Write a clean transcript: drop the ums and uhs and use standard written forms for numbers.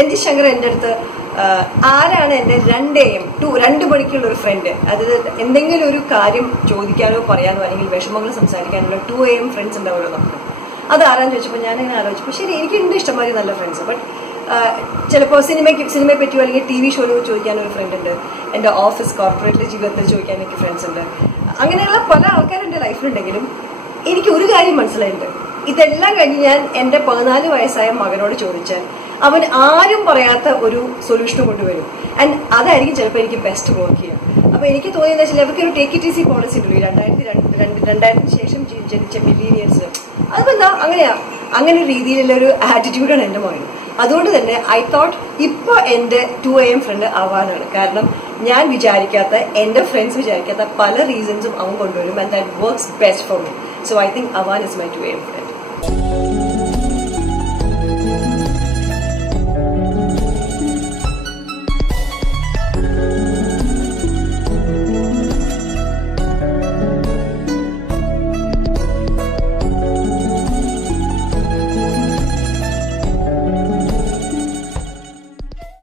രഞ്ജിത് ശങ്കർ എന്റെ അടുത്ത് ആരാണ് എന്റെ 2 AM 2 മണിക്കുള്ള ഒരു ഫ്രണ്ട്, അതായത് എന്തെങ്കിലും ഒരു കാര്യം ചോദിക്കാനോ പറയാനോ അല്ലെങ്കിൽ വിഷമങ്ങൾ സംസാരിക്കാനുള്ള 2 AM ഫ്രണ്ട്സ് ഉണ്ടാവുമല്ലോ നമുക്ക്. അത് ആരാന്ന് ചോദിച്ചപ്പോൾ ഞാനിങ്ങനെ ആലോചിച്ചപ്പോൾ ശരി എനിക്കുണ്ട് ഇഷ്ടംമാതിരി നല്ല ഫ്രണ്ട്സ്. ബട്ട് ചിലപ്പോൾ സിനിമയെ പറ്റിയോ അല്ലെങ്കിൽ TV ഷോയിലോ ചോദിക്കാൻ ഒരു ഫ്രണ്ട് ഉണ്ട്, എന്റെ ഓഫീസ് കോർപ്പറേറ്റ് ജീവിതത്തിൽ ചോദിക്കാൻ എനിക്ക് ഫ്രണ്ട്സ് ഉണ്ട്. അങ്ങനെയുള്ള പല ആൾക്കാരും എന്റെ ലൈഫിലുണ്ടെങ്കിലും എനിക്ക് ഒരു കാര്യം മനസ്സിലായിട്ടുണ്ട്, ഇതെല്ലാം കഴിഞ്ഞ് ഞാൻ എന്റെ 14 വയസ്സായ മകനോട് ചോദിച്ചാൽ അവൻ ആരും പറയാത്ത ഒരു സൊല്യൂഷൻ കൊണ്ടുവരും. ആൻഡ് അതായിരിക്കും ചിലപ്പോൾ എനിക്ക് ബെസ്റ്റ് വർക്ക് ചെയ്യാം. അപ്പൊ എനിക്ക് തോന്നിയെന്ന് വെച്ചാൽ അവർക്ക് ഒരു ടേക്ക് ഇറ്റ് ഈസി പോളിസി ഉണ്ടല്ലോ, 2000 ശേഷം ജനിച്ച മില്ലീനിയൽസ്. അതിപ്പോ എന്താ അങ്ങനെയാ, അങ്ങനെ ഒരു രീതിയിലുള്ള ഒരു ആറ്റിറ്റ്യൂഡാണ് എന്റെ മകൻ. അതുകൊണ്ട് തന്നെ ഐ തോട്ട് ഇപ്പൊ എന്റെ 2 AM ഫ്രണ്ട് അവാനാണ്. കാരണം ഞാൻ വിചാരിക്കാത്ത, എന്റെ ഫ്രണ്ട്സ് വിചാരിക്കാത്ത പല റീസൺസും അവൻ കൊണ്ടുവരും. And that works best for me. So I think avant is my 2 AM front.